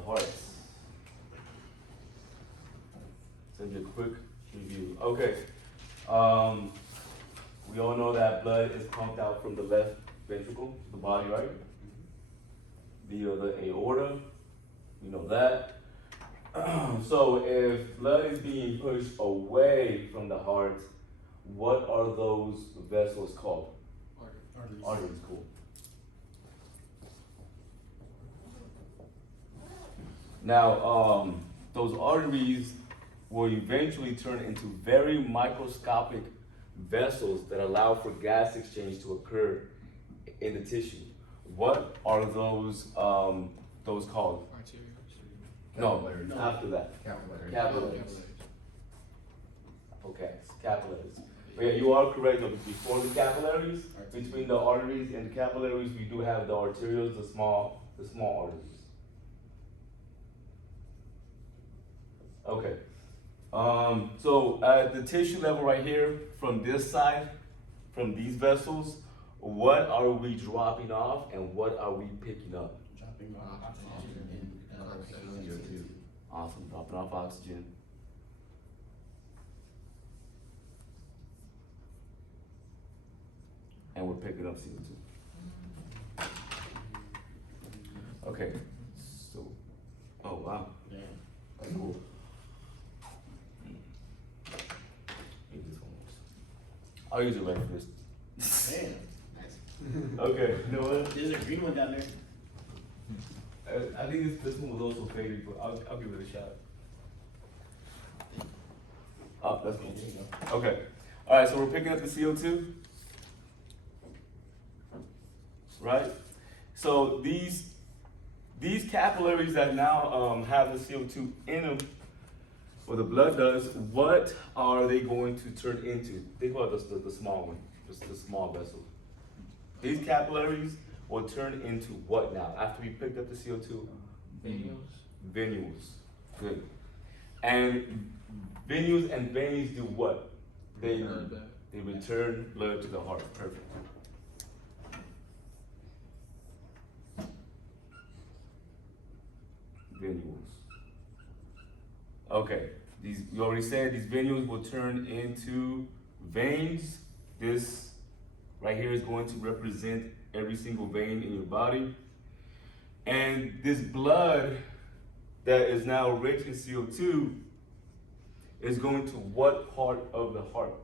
heart. Send you a quick review. Okay. We all know that blood is pumped out from the left ventricle, the body, right? Via the aorta. We know that. So if blood is being pushed away from the heart, what are those vessels called? Arteries. Arteries, cool. Now, those arteries will eventually turn into very microscopic vessels that allow for gas exchange to occur in the tissue. What are those called? No, after that. Capillaries. Okay, capillaries. But yeah, you are correct. Before the capillaries, between the arteries and the capillaries, we do have the arterioles, the small arteries. Okay. So at the tissue level right here, from this side, from these vessels, what are we dropping off and what are we picking up? Dropping off oxygen and CO2. Awesome, dropping off oxygen. And we're picking up CO2. Okay, so, oh wow. Yeah. That's cool. Maybe this one works. I'll use it right for this. Man, nice. Okay, you know what? There's a green one down there. I think this one was also faded, but I'll give it a shot. Oh, that's cool. There you go. Okay. All right, so we're picking up the CO2. Right? So these capillaries that now have the CO2 in them, or the blood does, what are they going to turn into? Think about the small one, just the small vessel. These capillaries will turn into what now? After we picked up the CO2? Venules. Good. And venules and veins do what? They return blood to the heart. Perfect. Venules. Okay. You already said these venules will turn into veins. This right here is going to represent every single vein in your body. And this blood that is now rich in CO2 is going to what part of the heart?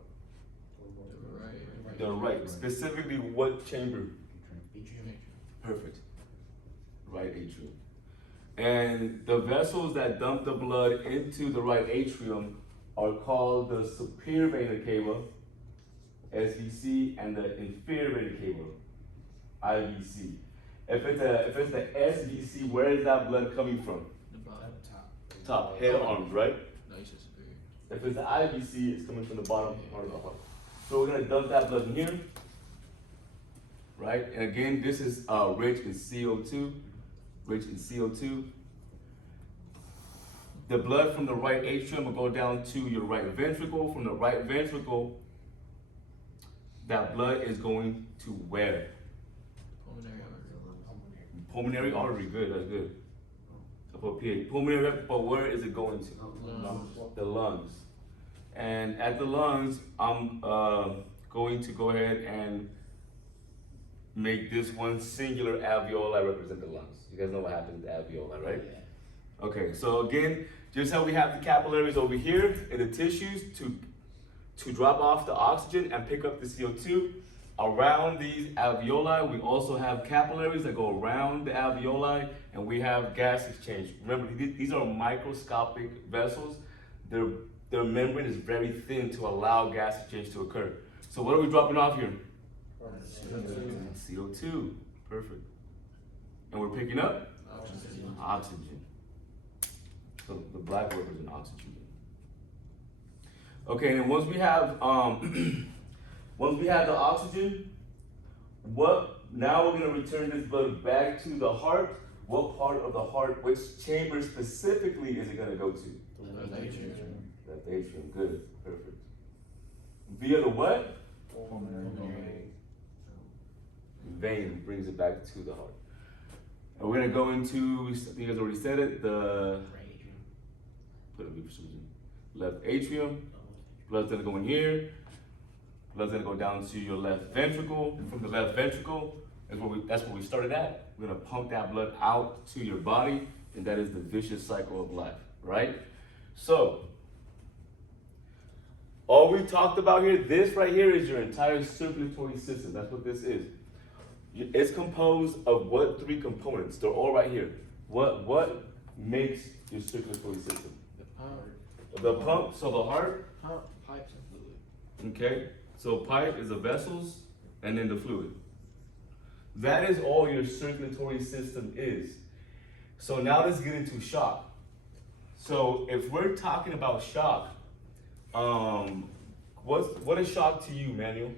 The right. Specifically, what chamber? Atrium. Perfect. Right atrium. And the vessels that dump the blood into the right atrium are called the superior vena cava, SVC, and the inferior vena cava, IVC. If it's the SVC, where is that blood coming from? The bottom. Top, head, arms, right? No, you said superior. If it's the IVC, it's coming from the bottom part of the heart. So we're gonna dump that blood in here, right? And again, this is rich in CO2. Rich in CO2. The blood from the right atrium will go down to your right ventricle. From the right ventricle, that blood is going to where? Pulmonary artery. Pulmonary artery, good, that's good. Pulmonary, but where is it going to? Lungs. The lungs. And at the lungs, I'm going to go ahead and make this one singular alveoli represent the lungs. You guys know what happens to alveoli, right? Yeah. Okay, so again, just how we have the capillaries over here in the tissues to drop off the oxygen and pick up the CO2, around these alveoli, we also have capillaries that go around the alveoli, and we have gas exchange. Remember, these are microscopic vessels. Their membrane is very thin to allow gas exchange to occur. So what are we dropping off here? CO2, perfect. And we're picking up? Oxygen. So the black represents oxygen. Okay, and once we have the oxygen, now we're gonna return this blood back to the heart. What part of the heart, which chamber specifically is it gonna go to? The left atrium. Left atrium, good, perfect. Via the what? Pulmonary. Vein brings it back to the heart. And we're gonna go into, I think you guys already said it, the left atrium. Blood's gonna go in here. Blood's gonna go down to your left ventricle. From the left ventricle, that's where we started at. We're gonna pump that blood out to your body, and that is the vicious cycle of life, right? So, all we talked about here, this right here is your entire circulatory system. That's what this is. It's composed of what three components? They're all right here. What makes your circulatory system? The pump, so the heart. Pump, pipes, and fluid. Okay, so pipe is the vessels, and then the fluid. That is all your circulatory system is. So now let's get into shock. So if we're talking about shock, what is shock to you, Manuel?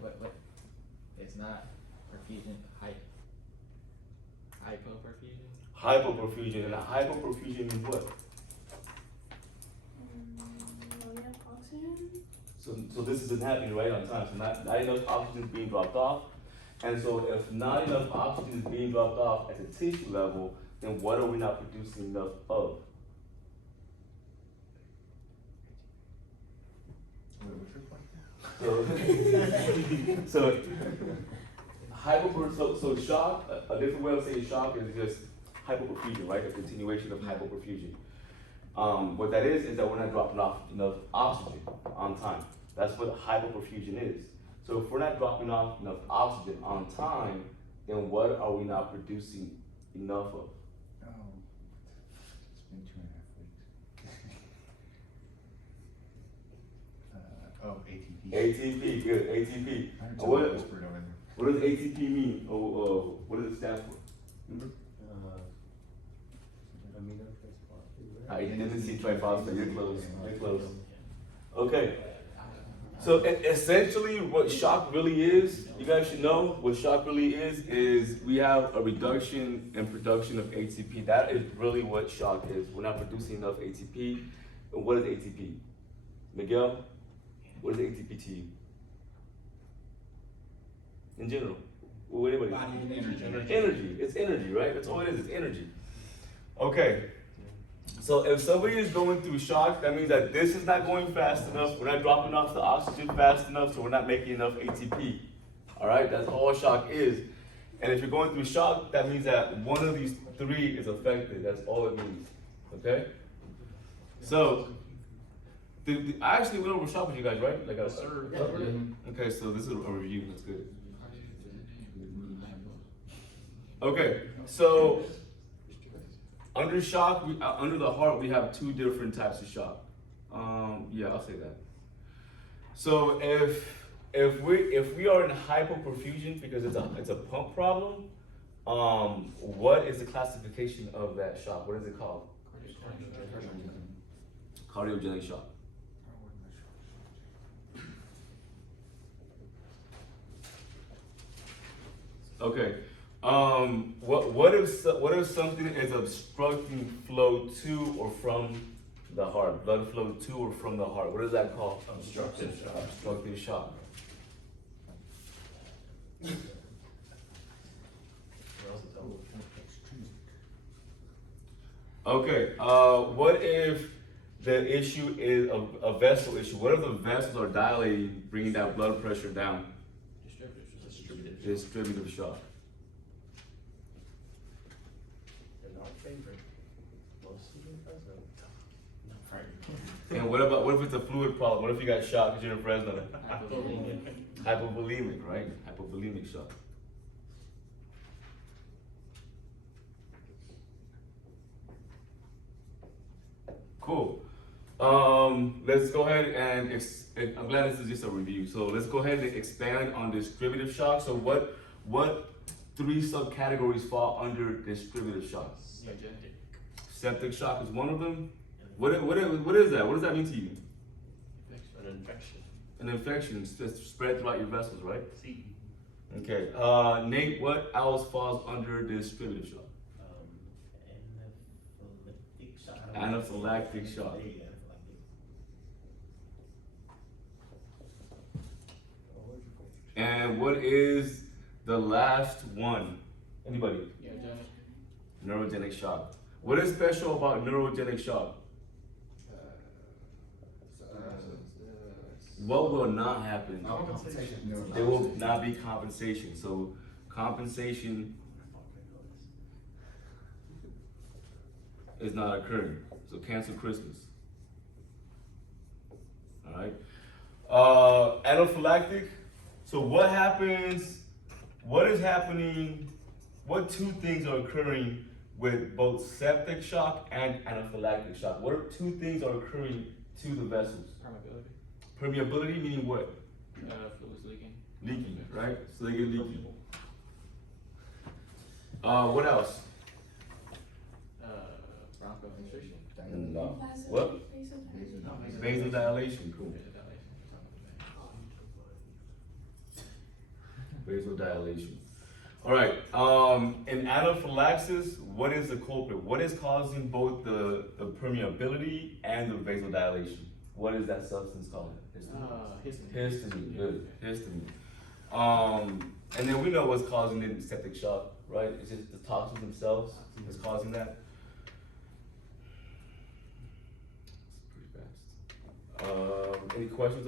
What? It's not perfusion, hypoperfusion? Hypoperfusion, and a hypoperfusion means what? We have oxygen. So this isn't happening right on time. So not enough oxygen is being dropped off. And so if not enough oxygen is being dropped off at the tissue level, then what are we not producing enough of? So shock, a different way of saying shock is just hypoperfusion, right? A continuation of hypoperfusion. What that is that we're not dropping off enough oxygen on time. That's what hypoperfusion is. So if we're not dropping off enough oxygen on time, then what are we not producing enough of? It's been 2.5 weeks. ATP. ATP, good, ATP. I heard What- someone whispered over there. What does ATP mean? What does it stand for? Remember? Adenosine triphosphate. You're close. You're close. Okay. So essentially, what shock really is, you guys should know what shock really is we have a reduction in production of ATP. That is really what shock is. We're not producing enough ATP. And what is ATP? Miguel, what is ATP to you? In general, what anybody? Energy. It's energy, right? That's all it is. It's energy. Okay. So if somebody is going through shock, that means that this is not going fast enough. We're not dropping off the oxygen fast enough, so we're not making enough ATP. All right, that's all shock is. And if you're going through shock, that means that one of these three is affected. That's all it means. Okay. So I actually went over shock with you guys, right? Like Yes, sir. Okay, so this is a review. That's good. Okay, so under shock, under the heart, we have two different types of shock. Yeah, I'll say that. So if we are in hypoperfusion because it's a pump problem, what is the classification of that shock? What is it called? Cardiogenic shock. Okay. What if something is obstructing flow to or from the heart? Blood flow to or from the heart. What is that called? Obstructive shock. Obstructive shock. Okay. What if the issue is a vessel issue? What if the vessels are dilating, bringing that blood pressure down? Distributive shock. And what if it's a fluid problem? What if you got shock because you're in Fresno? Hypovolemic, right? Hypovolemic shock. Cool. Let's go ahead and I'm glad this is just a review. So let's go ahead and expand on distributive shock. So what three subcategories fall under distributive shock? Septic shock is one of them. What is that? What does that mean to you? An infection. An infection spread throughout your vessels, right? Okay. Nate, what else falls under distributive shock? Anaphylactic shock. And what is the last one? Anybody? Yeah, Johnny. Neurogenic shock. What is special about neurogenic shock? What will not happen? Compensation. There will not be compensation. So compensation is not occurring. So cancel Christmas. All right. Anaphylactic. So what happens? What is happening? What two things are occurring with both septic shock and anaphylactic shock? What are two things are occurring to the vessels? Permeability. Permeability meaning what? Fluids leaking. Leaking, right? So they get leaky. What else? Bronchoconstriction. No. What? Vasodilation. Cool. Vasodilation. All right. In anaphylaxis, what is the culprit? What is causing both the permeability and the vasodilation? What is that substance called? Histamine. Histamine. Good. Histamine. And then we know what's causing the septic shock, right? It's just the toxins themselves that's causing that. It's pretty fast. Any questions?